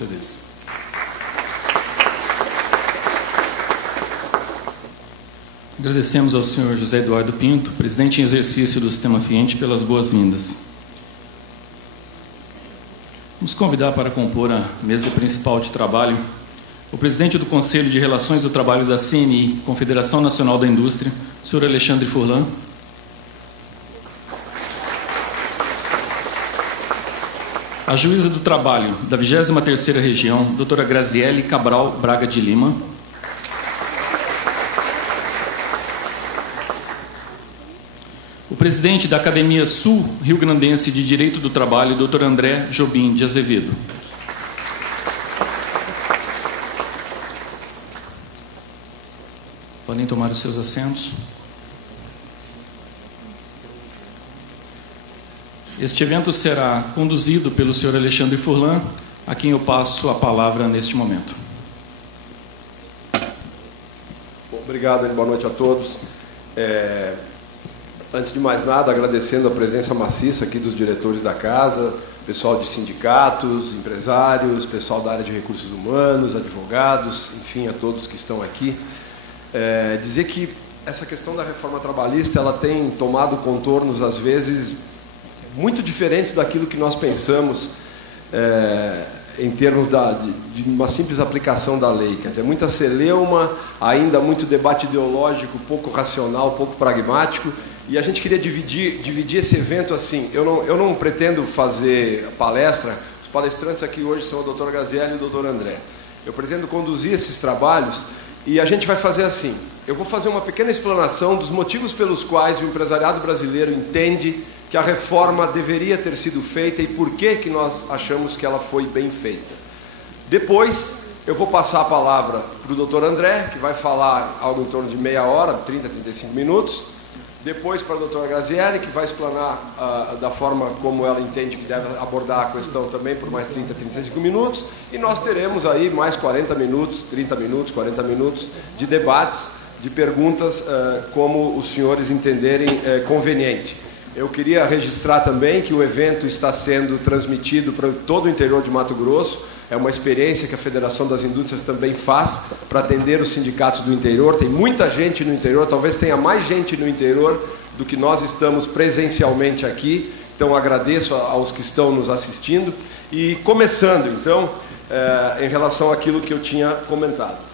concedido. Agradecemos ao senhor José Eduardo Pinto, presidente em exercício do Sistema Fiente, pelas boas-vindas. Vamos convidar para compor a mesa principal de trabalho o presidente do Conselho de Relações do Trabalho da CNI, Confederação Nacional da Indústria, senhor Alexandre Furlan. A juíza do trabalho da 23ª Região, doutora Graziele Cabral Braga de Lima. O presidente da Academia Sul Rio Grandense de Direito do Trabalho, doutor André Jobim de Azevedo. Podem tomar os seus assentos. Este evento será conduzido pelo senhor Alexandre Furlan, a quem eu passo a palavra neste momento. Bom, obrigado, boa noite a todos. Antes de mais nada, agradecendo a presença maciça aqui dos diretores da casa, pessoal de sindicatos, empresários, pessoal da área de recursos humanos, advogados, enfim, a todos que estão aqui. Dizer que essa questão da reforma trabalhista, ela tem tomado contornos, às vezes, muito diferentes daquilo que nós pensamos em termos de uma simples aplicação da lei. Quer dizer, muita celeuma, ainda muito debate ideológico, pouco racional, pouco pragmático, e a gente queria dividir esse evento assim. Eu não pretendo fazer palestra, os palestrantes aqui hoje são a doutora Graziele e o doutor André. Eu pretendo conduzir esses trabalhos e a gente vai fazer assim. Eu vou fazer uma pequena explanação dos motivos pelos quais o empresariado brasileiro entende que a reforma deveria ter sido feita e por que nós achamos que ela foi bem feita. Depois, eu vou passar a palavra para o doutor André, que vai falar algo em torno de meia hora, 30, 35 minutos. Depois para a doutora Graziele, que vai explanar da forma como ela entende que deve abordar a questão também por mais 30, 35 minutos. E nós teremos aí mais 40 minutos, 30 minutos, 40 minutos de debates, de perguntas, como os senhores entenderem conveniente. Eu queria registrar também que o evento está sendo transmitido para todo o interior de Mato Grosso. É uma experiência que a Federação das Indústrias também faz para atender os sindicatos do interior. Tem muita gente no interior, talvez tenha mais gente no interior do que nós estamos presencialmente aqui. Então, agradeço aos que estão nos assistindo. E começando, então, em relação àquilo que eu tinha comentado.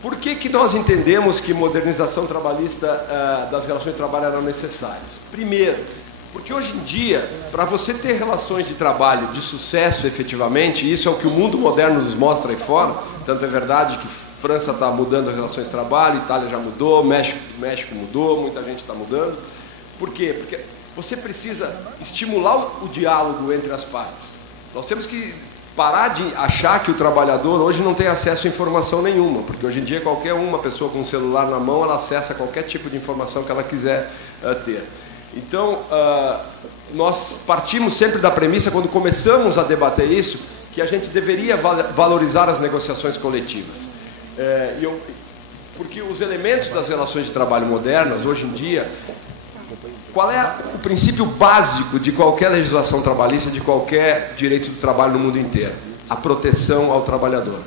Por que nós entendemos que modernização trabalhista das relações de trabalho eram necessárias? Primeiro, porque hoje em dia, para você ter relações de trabalho de sucesso efetivamente, e isso é o que o mundo moderno nos mostra aí fora, tanto é verdade que França está mudando as relações de trabalho, Itália já mudou, México mudou, muita gente está mudando. Por quê? Porque você precisa estimular o diálogo entre as partes. Nós temos que parar de achar que o trabalhador hoje não tem acesso a informação nenhuma, porque hoje em dia qualquer uma pessoa com um celular na mão, ela acessa qualquer tipo de informação que ela quiser ter. Então, nós partimos sempre da premissa, quando começamos a debater isso, que a gente deveria valorizar as negociações coletivas. Porque os elementos das relações de trabalho modernas, hoje em dia, qual é o princípio básico de qualquer legislação trabalhista, de qualquer direito do trabalho no mundo inteiro? A proteção ao trabalhador.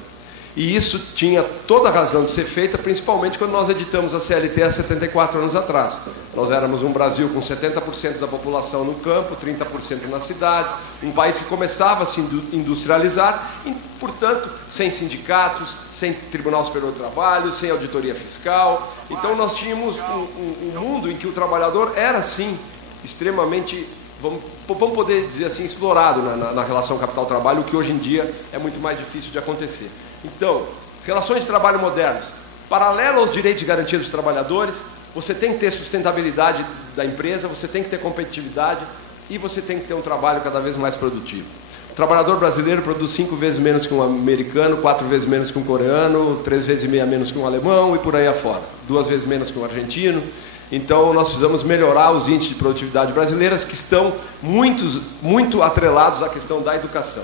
E isso tinha toda a razão de ser feita, principalmente quando nós editamos a CLT há 74 anos atrás. Nós éramos um Brasil com 70% da população no campo, 30% nas cidades, um país que começava a se industrializar, e, portanto, sem sindicatos, sem Tribunal Superior do Trabalho, sem auditoria fiscal. Então, nós tínhamos um mundo em que o trabalhador era, sim, extremamente, vamos poder dizer assim, explorado na relação capital-trabalho, o que hoje em dia é muito mais difícil de acontecer. Então, relações de trabalho modernas. Paralelo aos direitos e garantias dos trabalhadores, você tem que ter sustentabilidade da empresa, você tem que ter competitividade e você tem que ter um trabalho cada vez mais produtivo. O trabalhador brasileiro produz 5 vezes menos que um americano, 4 vezes menos que um coreano, 3 vezes e meia menos que um alemão e por aí afora. 2 vezes menos que um argentino. Então, nós precisamos melhorar os índices de produtividade brasileiras que estão muito atrelados à questão da educação.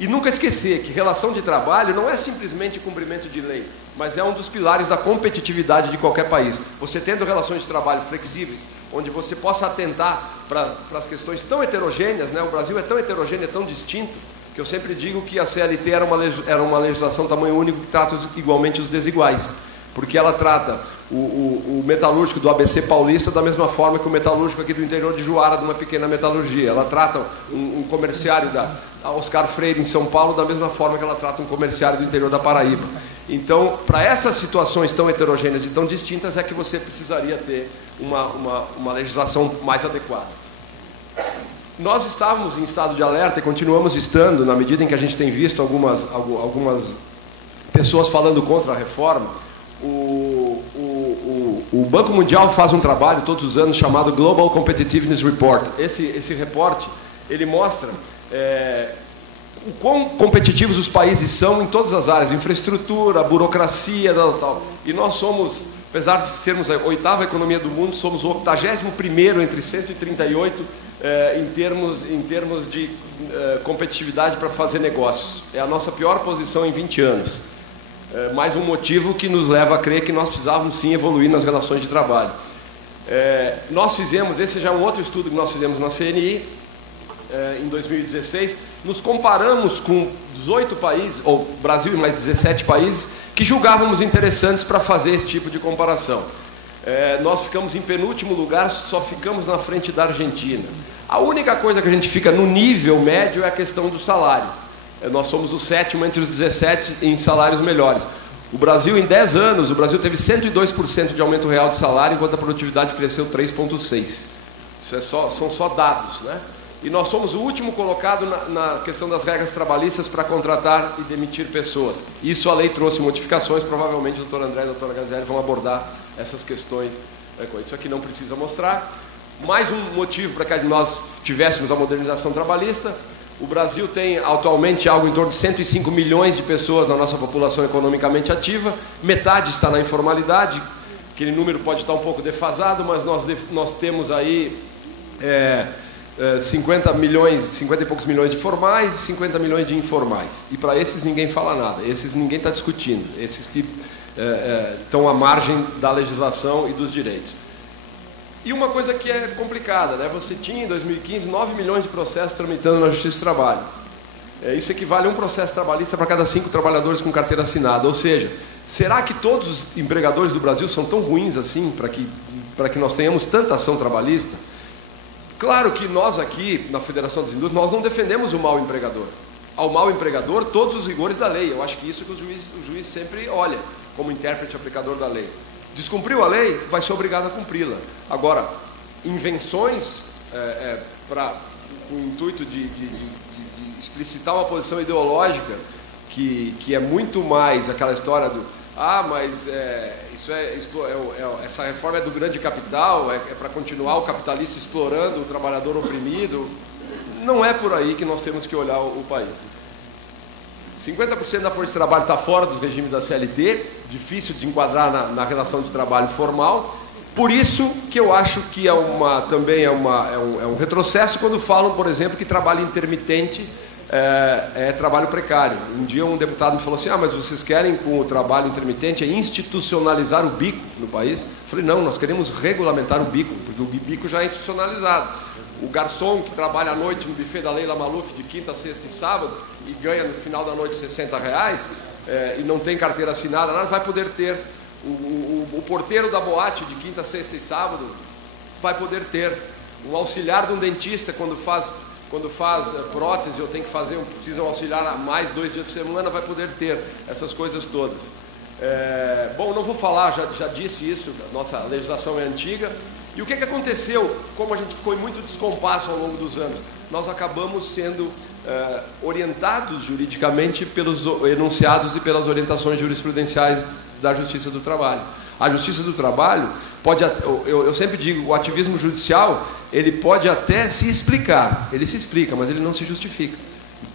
E nunca esquecer que relação de trabalho não é simplesmente cumprimento de lei, mas é um dos pilares da competitividade de qualquer país. Você tendo relações de trabalho flexíveis, onde você possa atentar para as questões tão heterogêneas, né? O Brasil é tão heterogêneo, é tão distinto, que eu sempre digo que a CLT era uma legislação tamanho único que trata igualmente os desiguais, porque ela trata o metalúrgico do ABC Paulista da mesma forma que o metalúrgico aqui do interior de Juara, de uma pequena metalurgia. Ela trata um comerciário da Oscar Freire em São Paulo da mesma forma que ela trata um comerciário do interior da Paraíba. Então, para essas situações tão heterogêneas e tão distintas é que você precisaria ter uma legislação mais adequada. Nós estávamos em estado de alerta e continuamos estando, na medida em que a gente tem visto algumas pessoas falando contra a reforma. O Banco Mundial faz um trabalho todos os anos chamado Global Competitiveness Report. Esse reporte, ele mostra o quão competitivos os países são em todas as áreas, infraestrutura, burocracia, tal. E nós somos, apesar de sermos a 8ª economia do mundo, somos o 81º entre 138 em termos de competitividade para fazer negócios. É a nossa pior posição em 20 anos. Mais um motivo que nos leva a crer que nós precisávamos sim evoluir nas relações de trabalho. Nós fizemos, esse já é um outro estudo que nós fizemos na CNI, em 2016, nos comparamos com 18 países, ou Brasil e mais 17 países, que julgávamos interessantes para fazer esse tipo de comparação. Nós ficamos em penúltimo lugar, só ficamos na frente da Argentina. A única coisa que a gente fica no nível médio é a questão do salário. Nós somos o 7º entre os 17 em salários melhores. O Brasil, em 10 anos, o Brasil teve 102% de aumento real de salário, enquanto a produtividade cresceu 3,6%. Isso são só dados, né? E nós somos o último colocado na questão das regras trabalhistas para contratar e demitir pessoas. Isso a lei trouxe modificações, provavelmente o Dr. André e a doutora Gazelli vão abordar essas questões. Isso aqui não precisa mostrar. Mais um motivo para que nós tivéssemos a modernização trabalhista. O Brasil tem atualmente algo em torno de 105 milhões de pessoas na nossa população economicamente ativa, metade está na informalidade, aquele número pode estar um pouco defasado, mas nós temos aí 50 e poucos milhões de formais e 50 milhões de informais. E para esses ninguém fala nada, esses ninguém está discutindo, esses que estão à margem da legislação e dos direitos. E uma coisa que é complicada, né? Você tinha em 2015 9 milhões de processos tramitando na Justiça do Trabalho. Isso equivale a um processo trabalhista para cada 5 trabalhadores com carteira assinada. Ou seja, será que todos os empregadores do Brasil são tão ruins assim para que nós tenhamos tanta ação trabalhista? Claro que nós aqui, na Federação das Indústrias, nós não defendemos o mau empregador. Ao mau empregador, todos os rigores da lei. Eu acho que isso que o juiz sempre olha como intérprete aplicador da lei. Descumpriu a lei, vai ser obrigado a cumpri-la. Agora, invenções com o intuito de explicitar uma posição ideológica que é muito mais aquela história do mas essa reforma é do grande capital, é para continuar o capitalista explorando o trabalhador oprimido. Não é por aí que nós temos que olhar o país. 50% da força de trabalho está fora dos regimes da CLT, difícil de enquadrar na relação de trabalho formal. Por isso que eu acho que também é um retrocesso quando falam, por exemplo, que trabalho intermitente é trabalho precário. Um dia um deputado me falou assim, mas vocês querem com o trabalho intermitente institucionalizar o bico no país? Eu falei, não, nós queremos regulamentar o bico, porque o bico já é institucionalizado. O garçom que trabalha à noite no buffet da Leila Maluf de quinta, sexta e sábado e ganha no final da noite R$60 e não tem carteira assinada, nada, vai poder ter. O porteiro da boate de quinta, sexta e sábado vai poder ter. O auxiliar de um dentista quando faz prótese ou precisa auxiliar mais 2 dias por semana, vai poder ter essas coisas todas. Bom, não vou falar, já disse isso, a nossa legislação é antiga. E o que aconteceu? Como a gente ficou em muito descompasso ao longo dos anos, nós acabamos sendo orientados juridicamente pelos enunciados e pelas orientações jurisprudenciais da Justiça do Trabalho. A Justiça do Trabalho pode, eu sempre digo, o ativismo judicial, ele pode até se explicar, ele se explica, mas ele não se justifica.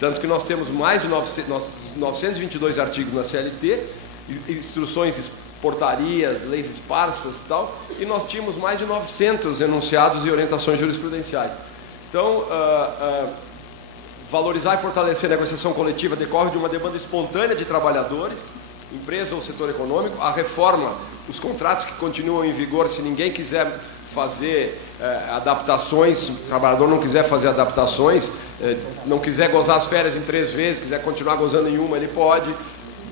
Tanto que nós temos mais de 922 artigos na CLT, instruções, portarias, leis esparsas e tal, e nós tínhamos mais de 900 enunciados e orientações jurisprudenciais. Então, valorizar e fortalecer a negociação coletiva decorre de uma demanda espontânea de trabalhadores, empresa ou setor econômico. A reforma, os contratos que continuam em vigor, se ninguém quiser fazer adaptações, se o trabalhador não quiser fazer adaptações, não quiser gozar as férias em 3 vezes, quiser continuar gozando em uma, ele pode.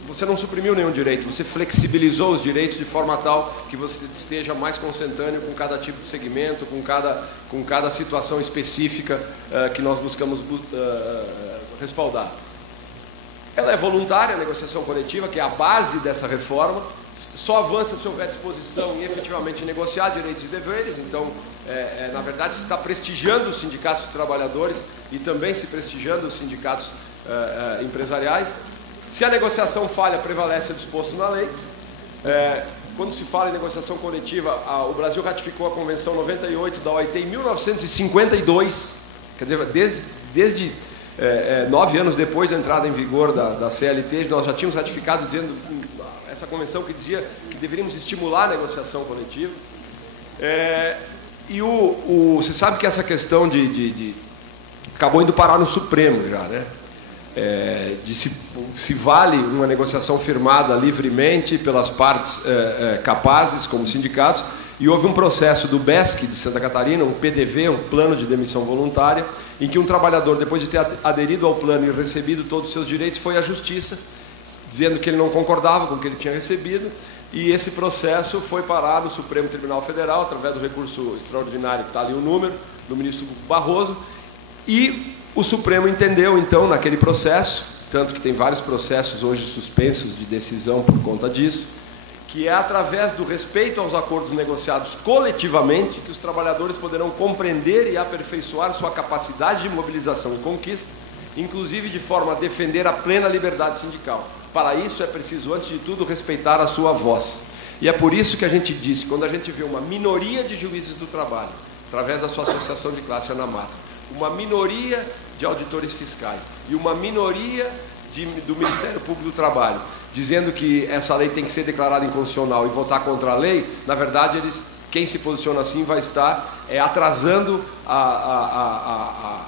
Você não suprimiu nenhum direito, você flexibilizou os direitos de forma tal que você esteja mais consentâneo com cada tipo de segmento, com cada situação específica que nós buscamos respaldar. Ela é voluntária, a negociação coletiva, que é a base dessa reforma, só avança se houver disposição em efetivamente negociar direitos e deveres. Então, na verdade, se está prestigiando os sindicatos de trabalhadores e também se prestigiando os sindicatos empresariais. Se a negociação falha, prevalece o disposto na lei. Quando se fala em negociação coletiva, o Brasil ratificou a Convenção 98 da OIT em 1952, quer dizer, desde 9 anos depois da entrada em vigor da CLT, nós já tínhamos ratificado dizendo essa convenção que dizia que deveríamos estimular a negociação coletiva. Você sabe que essa questão acabou indo parar no Supremo já, né? Se vale uma negociação firmada livremente pelas partes capazes, como sindicatos, e houve um processo do BESC de Santa Catarina, um PDV, um plano de demissão voluntária, em que um trabalhador, depois de ter aderido ao plano e recebido todos os seus direitos, foi à justiça, dizendo que ele não concordava com o que ele tinha recebido, e esse processo foi parado no Supremo Tribunal Federal, através do recurso extraordinário, que está ali o número, do ministro Barroso, e o Supremo entendeu, então, naquele processo, tanto que tem vários processos hoje suspensos de decisão por conta disso, que é através do respeito aos acordos negociados coletivamente que os trabalhadores poderão compreender e aperfeiçoar sua capacidade de mobilização e conquista, inclusive de forma a defender a plena liberdade sindical. Para isso é preciso, antes de tudo, respeitar a sua voz. E é por isso que a gente disse, quando a gente vê uma minoria de juízes do trabalho, através da sua associação de classe ANAMATA, uma minoria de auditores fiscais e uma minoria do Ministério Público do Trabalho, dizendo que essa lei tem que ser declarada inconstitucional e votar contra a lei, na verdade, quem se posiciona assim vai estar atrasando a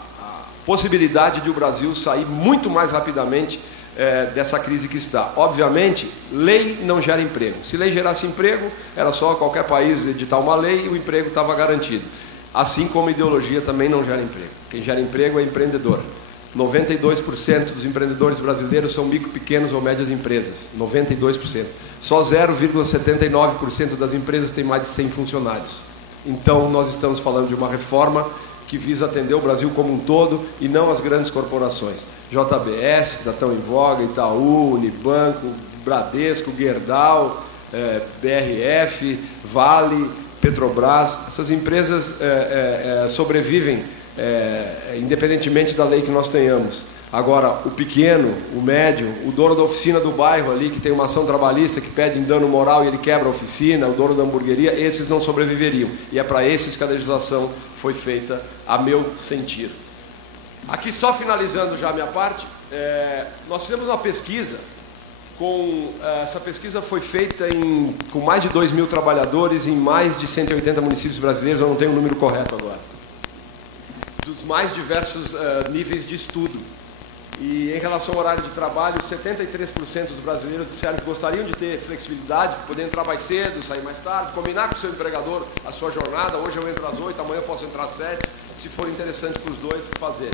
possibilidade de o Brasil sair muito mais rapidamente dessa crise que está. Obviamente, lei não gera emprego. Se lei gerasse emprego, era só qualquer país editar uma lei e o emprego estava garantido. Assim como a ideologia também não gera emprego. Quem gera emprego é empreendedor. 92% dos empreendedores brasileiros são micro, pequenas ou médias empresas. 92%. Só 0,79% das empresas têm mais de 100 funcionários. Então, nós estamos falando de uma reforma que visa atender o Brasil como um todo e não as grandes corporações. JBS, que está tão em voga, Itaú, Unibanco, Bradesco, Gerdau, BRF, Vale, Petrobras. Essas empresas sobrevivem independentemente da lei que nós tenhamos. Agora, o pequeno, o médio, o dono da oficina do bairro ali, que tem uma ação trabalhista que pede em dano moral e ele quebra a oficina, o dono da hamburgueria, esses não sobreviveriam. E é para esses que a legislação foi feita, a meu sentir. Aqui, só finalizando já a minha parte, nós fizemos uma pesquisa, essa pesquisa foi feita com mais de 2.000 trabalhadores em mais de 180 municípios brasileiros, eu não tenho o número correto agora, dos mais diversos níveis de estudo. E em relação ao horário de trabalho, 73% dos brasileiros disseram que gostariam de ter flexibilidade, poder entrar mais cedo, sair mais tarde, combinar com o seu empregador a sua jornada, hoje eu entro às 8, amanhã eu posso entrar às 7, se for interessante para os dois fazerem.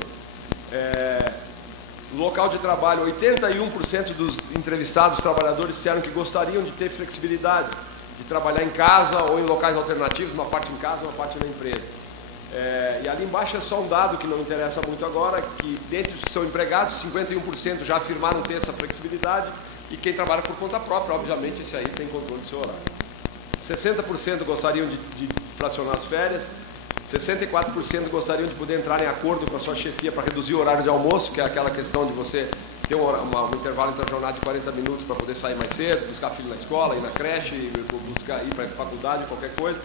No local de trabalho, 81% dos entrevistados trabalhadores disseram que gostariam de ter flexibilidade, de trabalhar em casa ou em locais alternativos, uma parte em casa, uma parte na empresa. E ali embaixo é só um dado que não interessa muito agora, que dentre os que são empregados, 51% já afirmaram ter essa flexibilidade, e quem trabalha por conta própria, obviamente, esse aí tem controle do seu horário. 60% gostariam de fracionar as férias, 64% gostariam de poder entrar em acordo com a sua chefia para reduzir o horário de almoço, que é aquela questão de você ter um intervalo entre a jornada de 40 minutos para poder sair mais cedo, buscar filho na escola, ir na creche, ir para a faculdade, qualquer coisa.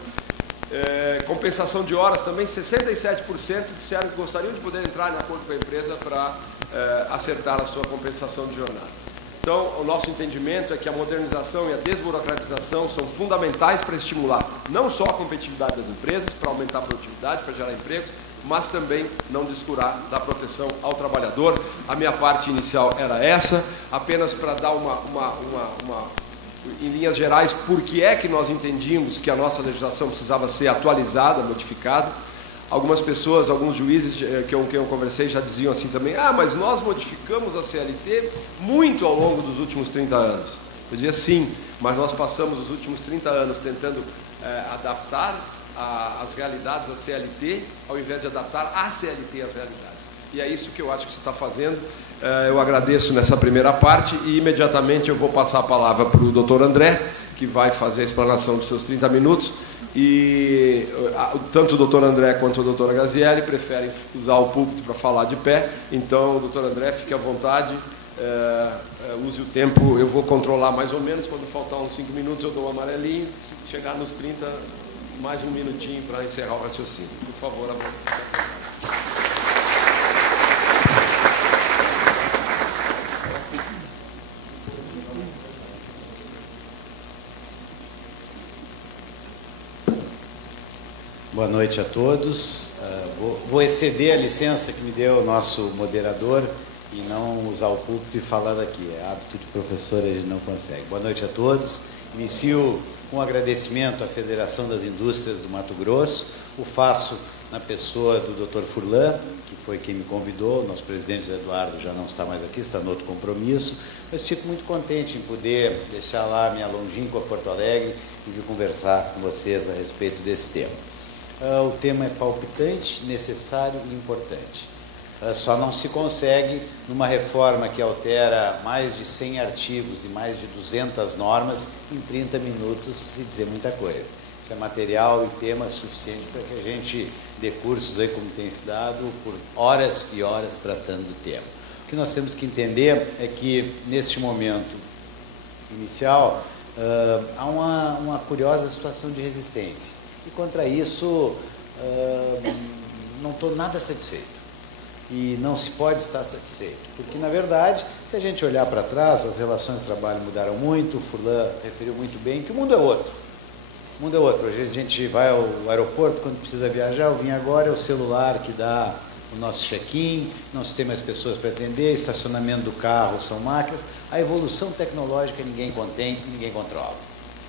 Compensação de horas também, 67% disseram que gostariam de poder entrar em acordo com a empresa para acertar a sua compensação de jornada. Então, o nosso entendimento é que a modernização e a desburocratização são fundamentais para estimular não só a competitividade das empresas, para aumentar a produtividade, para gerar empregos, mas também não descurar da proteção ao trabalhador. A minha parte inicial era essa, apenas para dar em linhas gerais, por que é que nós entendíamos que a nossa legislação precisava ser atualizada, modificada. Algumas pessoas, alguns juízes que eu conversei já diziam assim também, mas nós modificamos a CLT muito ao longo dos últimos 30 anos. Eu dizia sim, mas nós passamos os últimos 30 anos tentando adaptar as realidades da CLT, ao invés de adaptar a CLT às realidades. E é isso que eu acho que você está fazendo. Eu agradeço nessa primeira parte e imediatamente eu vou passar a palavra para o doutor André, que vai fazer a explanação dos seus 30 minutos. E tanto o doutor André quanto a doutora Grazielli preferem usar o púlpito para falar de pé. Então, doutor André, fique à vontade, use o tempo. Eu vou controlar mais ou menos. Quando faltar uns 5 minutos, eu dou um amarelinho. Se chegar nos 30, mais um minutinho para encerrar o raciocínio. Por favor, à vontade. Boa noite a todos. Vou exceder a licença que me deu o nosso moderador e não usar o púlpito e falar daqui. É hábito de professor, a gente não consegue. Boa noite a todos. Inicio com um agradecimento à Federação das Indústrias do Mato Grosso. O faço na pessoa do Dr. Furlan, que foi quem me convidou. O nosso presidente Eduardo já não está mais aqui, está no outro compromisso. Mas fico muito contente em poder deixar lá minha longínqua Porto Alegre e vir conversar com vocês a respeito desse tema. O tema é palpitante, necessário e importante. Só não se consegue, numa reforma que altera mais de 100 artigos e mais de 200 normas, em 30 minutos se dizer muita coisa. Isso é material e tema suficiente para que a gente dê cursos aí, como tem se dado, por horas e horas tratando do tema. O que nós temos que entender é que, neste momento inicial, há uma curiosa situação de resistência. E contra isso, não estou nada satisfeito. E não se pode estar satisfeito. Porque, na verdade, se a gente olhar para trás, as relações de trabalho mudaram muito, o Furlan referiu muito bem que o mundo é outro. O mundo é outro. A gente vai ao aeroporto quando precisa viajar, eu vim agora, é o celular que dá o nosso check-in, não se tem mais pessoas para atender, estacionamento do carro são máquinas. A evolução tecnológica ninguém contém e ninguém controla.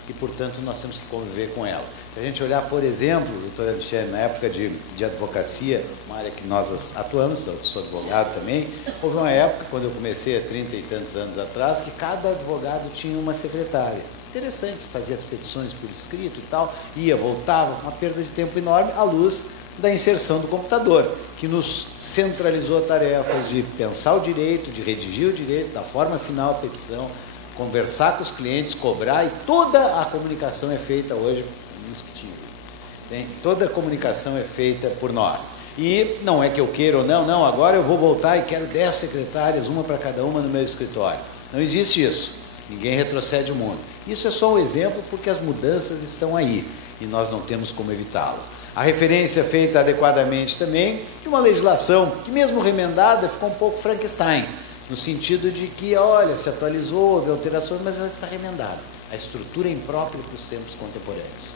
E, portanto, nós temos que conviver com ela. Se a gente olhar, por exemplo, doutor Alexandre, na época de advocacia, uma área que nós atuamos, eu sou advogado também, houve uma época, quando eu comecei há 30 e tantos anos atrás, que cada advogado tinha uma secretária. Interessante, fazia as petições por escrito e tal, ia, voltava, uma perda de tempo enorme, à luz da inserção do computador, que nos centralizou tarefas de pensar o direito, de redigir o direito, da forma final a petição, conversar com os clientes, cobrar, e toda a comunicação é feita hoje, isso que tinha. Toda a comunicação é feita por nós. E não é que eu queira ou não, agora eu vou voltar e quero 10 secretárias, uma para cada uma no meu escritório. Não existe isso. Ninguém retrocede o mundo. Isso é só um exemplo porque as mudanças estão aí e nós não temos como evitá-las. A referência feita adequadamente também de uma legislação que, mesmo remendada, ficou um pouco Frankenstein, no sentido de que, olha, se atualizou, houve alterações, mas ela está remendada. A estrutura é imprópria para os tempos contemporâneos.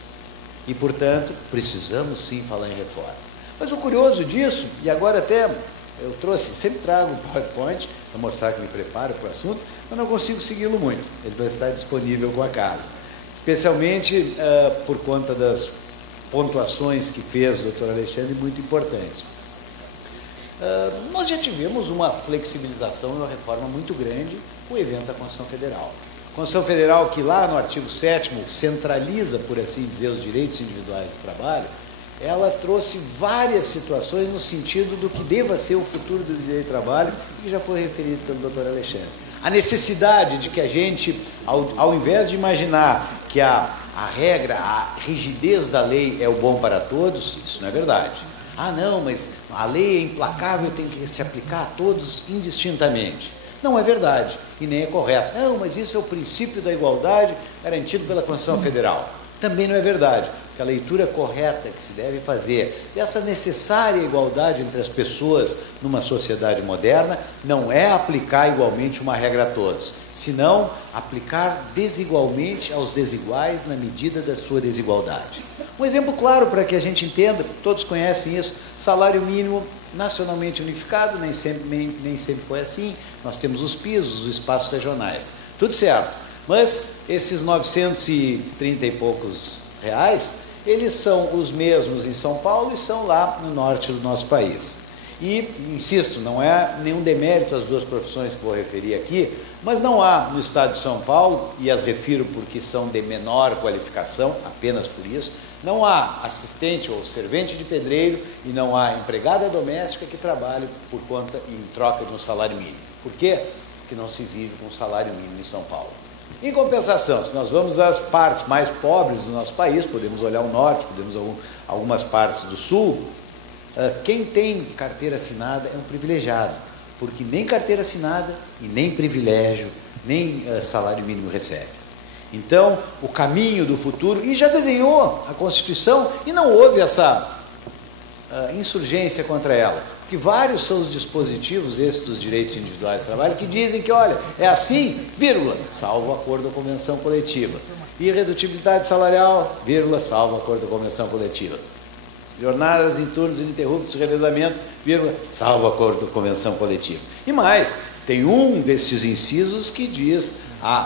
E, portanto, precisamos sim falar em reforma. Mas o curioso disso, e agora até eu trouxe, sempre trago um PowerPoint para mostrar que me preparo para o assunto, mas não consigo segui-lo muito. Ele vai estar disponível com a casa. Especialmente por conta das pontuações que fez o doutor Alexandre, muito importantes. Nós já tivemos uma flexibilização e uma reforma muito grande com o evento da Constituição Federal. A Constituição Federal, que lá no artigo 7º centraliza, por assim dizer, os direitos individuais do trabalho, ela trouxe várias situações no sentido do que deva ser o futuro do direito do trabalho, que já foi referido pelo doutor Alexandre. A necessidade de que a gente, ao invés de imaginar que a regra, a rigidez da lei é o bom para todos, isso não é verdade. Ah, não, mas a lei é implacável, tem que se aplicar a todos indistintamente. Não é verdade e nem é correto. Não, mas isso é o princípio da igualdade garantido pela Constituição Federal. Também não é verdade. Que a leitura correta que se deve fazer dessa necessária igualdade entre as pessoas numa sociedade moderna não é aplicar igualmente uma regra a todos, senão aplicar desigualmente aos desiguais na medida da sua desigualdade. Um exemplo claro para que a gente entenda, todos conhecem isso, salário mínimo nacionalmente unificado, nem sempre foi assim, nós temos os pisos, os espaços regionais, tudo certo, mas esses 930 e poucos reais, eles são os mesmos em São Paulo e são lá no norte do nosso país. E, insisto, não é nenhum demérito às duas profissões que vou referir aqui, mas não há no estado de São Paulo, e as refiro porque são de menor qualificação, apenas por isso, não há assistente ou servente de pedreiro e não há empregada doméstica que trabalhe por conta em troca de um salário mínimo. Por quê? Porque não se vive com salário mínimo em São Paulo. Em compensação, se nós vamos às partes mais pobres do nosso país, podemos olhar o norte, podemos algumas partes do sul, quem tem carteira assinada é um privilegiado, porque nem carteira assinada e nem privilégio, nem salário mínimo recebe. Então, o caminho do futuro, e já desenhou a Constituição, e não houve essa insurgência contra ela, porque vários são os dispositivos, esses dos direitos individuais de trabalho, que dizem que, olha, é assim, vírgula, salvo acordo ou convenção coletiva. Irredutibilidade salarial, vírgula, salvo acordo ou convenção coletiva. Jornadas em turnos ininterruptos de revezamento, vírgula, salvo acordo ou convenção coletiva. E mais, tem um desses incisos que diz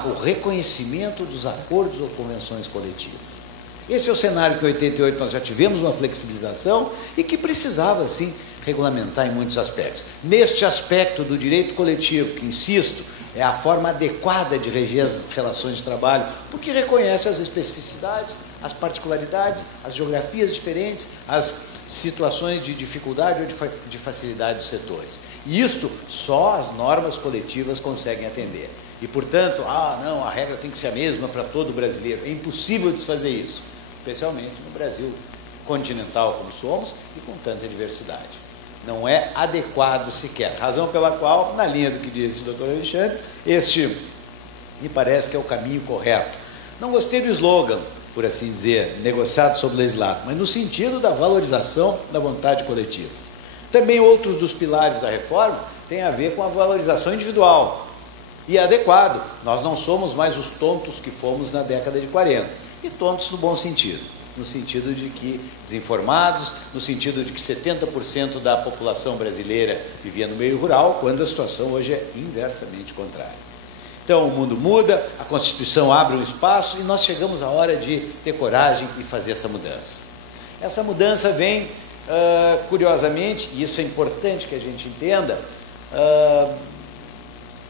o reconhecimento dos acordos ou convenções coletivas. Esse é o cenário que em 88 nós já tivemos uma flexibilização e que precisava, sim, regulamentar em muitos aspectos. Neste aspecto do direito coletivo, que, insisto, é a forma adequada de reger as relações de trabalho, porque reconhece as especificidades, as particularidades, as geografias diferentes, as situações de dificuldade ou de facilidade dos setores. E isso só as normas coletivas conseguem atender. E, portanto, não, a regra tem que ser a mesma para todo brasileiro. É impossível desfazer isso, especialmente no Brasil continental como somos e com tanta diversidade. Não é adequado sequer, razão pela qual, na linha do que disse o doutor Alexandre, este me parece que é o caminho correto. Não gostei do slogan, por assim dizer, negociado sobre legislado, mas no sentido da valorização da vontade coletiva. Também outros dos pilares da reforma têm a ver com a valorização individual. E é adequado, nós não somos mais os tontos que fomos na década de 40, e tontos no bom sentido, no sentido de que desinformados, no sentido de que 70% da população brasileira vivia no meio rural, quando a situação hoje é inversamente contrária. Então o mundo muda, a Constituição abre um espaço e nós chegamos à hora de ter coragem e fazer essa mudança. Essa mudança vem, curiosamente, e isso é importante que a gente entenda,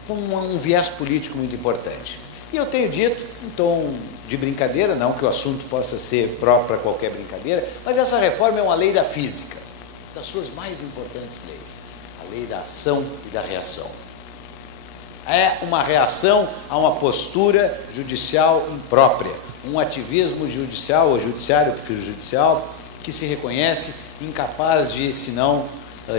com um viés político muito importante. E eu tenho dito, em tom de brincadeira, não que o assunto possa ser próprio para qualquer brincadeira, mas essa reforma é uma lei da física, das suas mais importantes leis, a lei da ação e da reação. É uma reação a uma postura judicial imprópria, um ativismo judicial, ou judiciário, eu prefiro judicial, que se reconhece incapaz de, se não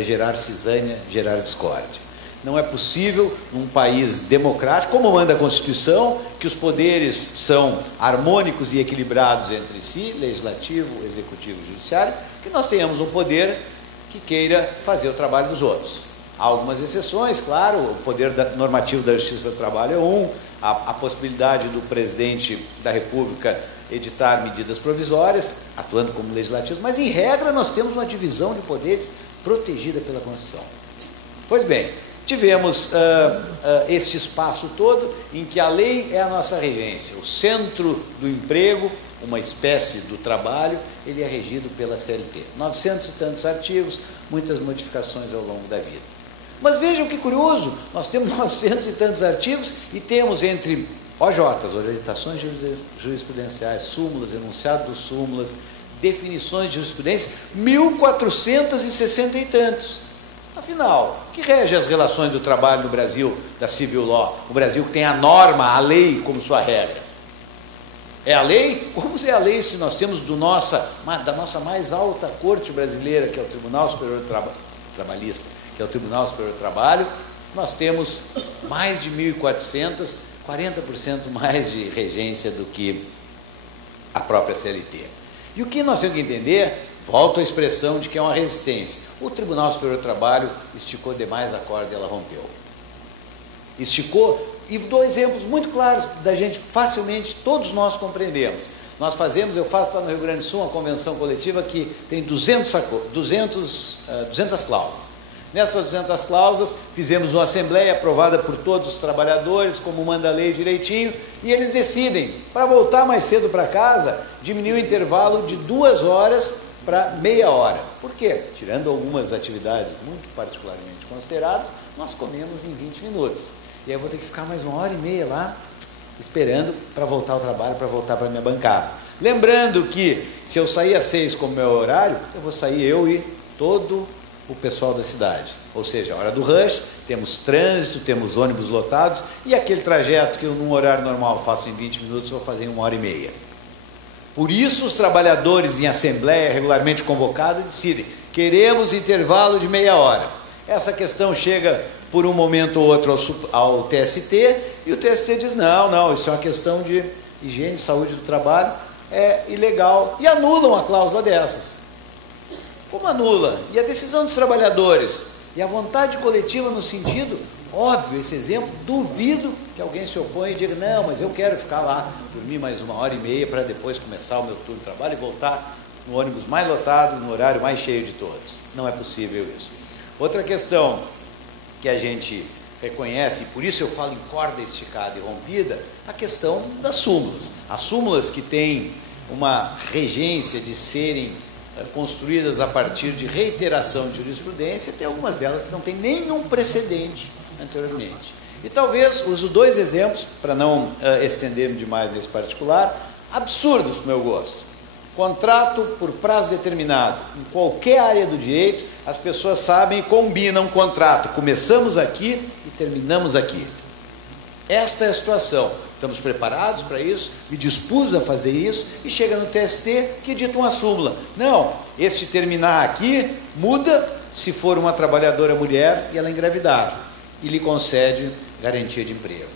gerar cisânia, gerar discórdia. Não é possível, num país democrático, como manda a Constituição, que os poderes são harmônicos e equilibrados entre si, legislativo, executivo e judiciário, que nós tenhamos um poder que queira fazer o trabalho dos outros. Há algumas exceções, claro, o poder normativo da Justiça do Trabalho é um, a possibilidade do presidente da República editar medidas provisórias, atuando como legislativo, mas em regra nós temos uma divisão de poderes protegida pela Constituição. Pois bem, tivemos esse espaço todo em que a lei é a nossa regência, o centro do emprego, uma espécie do trabalho, ele é regido pela CLT. 900 e tantos artigos, muitas modificações ao longo da vida. Mas vejam que curioso, nós temos 900 e tantos artigos e temos entre OJs, orientações jurisprudenciais, súmulas, enunciado dos súmulas, definições de jurisprudência, 1460 e tantos. Afinal, o que rege as relações do trabalho no Brasil, da civil law? O Brasil que tem a norma, a lei como sua regra. É a lei? Como é a lei se nós temos da nossa mais alta corte brasileira, que é o Tribunal Superior Trabalhista, que é o Tribunal Superior do Trabalho, nós temos mais de 1.400, 40% mais de regência do que a própria CLT. E o que nós temos que entender, volto à expressão de que é uma resistência. O Tribunal Superior do Trabalho esticou demais a corda e ela rompeu. Esticou, e dou exemplos muito claros da gente facilmente, todos nós compreendemos. Nós fazemos, eu faço lá no Rio Grande do Sul uma convenção coletiva que tem 200 cláusulas. Nessas 200 cláusulas, fizemos uma assembleia aprovada por todos os trabalhadores, como manda a lei direitinho, e eles decidem, para voltar mais cedo para casa, diminuir o intervalo de 2 horas para meia hora. Por quê? Tirando algumas atividades muito particularmente consideradas, nós comemos em 20 minutos. E aí eu vou ter que ficar mais 1h30 lá, esperando para voltar ao trabalho, para voltar para a minha bancada. Lembrando que, se eu sair às 6 como meu horário, eu vou sair eu e todo o pessoal da cidade. Ou seja, a hora do rush, temos trânsito, temos ônibus lotados, e aquele trajeto que eu, num horário normal, faço em 20 minutos, eu vou fazer em 1h30. Por isso, os trabalhadores em assembleia regularmente convocada decidem, queremos intervalo de meia hora. Essa questão chega por um momento ou outro ao TST, e o TST diz, não, isso é uma questão de higiene e saúde do trabalho, é ilegal, e anulam a cláusula dessas. Como anula? E a decisão dos trabalhadores? E a vontade coletiva no sentido, óbvio, esse exemplo, duvido que alguém se oponha e diga, não, mas eu quero ficar lá, dormir mais 1h30 para depois começar o meu turno de trabalho e voltar no ônibus mais lotado, no horário mais cheio de todos. Não é possível isso. Outra questão que a gente reconhece, e por isso eu falo em corda esticada e rompida, a questão das súmulas. As súmulas que têm uma regência de serem construídas a partir de reiteração de jurisprudência, tem algumas delas que não têm nenhum precedente anteriormente. E talvez uso 2 exemplos, para não estender-me demais nesse particular, absurdos para o meu gosto. Contrato por prazo determinado. Em qualquer área do direito, as pessoas sabem e combinam contrato. Começamos aqui e terminamos aqui. Esta é a situação. Estamos preparados para isso, me dispus a fazer isso, e chega no TST que dita uma súmula. Não, esse terminar aqui muda se for uma trabalhadora mulher e ela engravidar, e lhe concede garantia de emprego.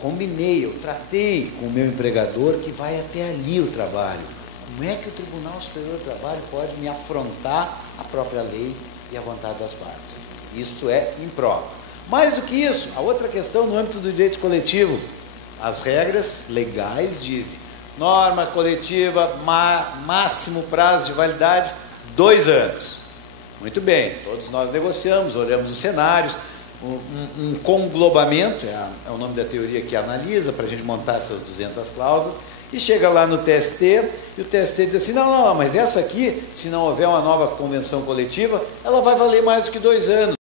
Combinei, eu tratei com o meu empregador que vai até ali o trabalho. Como é que o Tribunal Superior do Trabalho pode me afrontar a própria lei e a vontade das partes? Isto é impróprio. Mais do que isso, a outra questão no âmbito do direito coletivo, as regras legais dizem, norma coletiva, máximo prazo de validade, 2 anos. Muito bem, todos nós negociamos, olhamos os cenários, um conglobamento, é o nome da teoria que analisa, para a gente montar essas 200 cláusulas, e chega lá no TST, e o TST diz assim, não, mas essa aqui, se não houver uma nova convenção coletiva, ela vai valer mais do que 2 anos.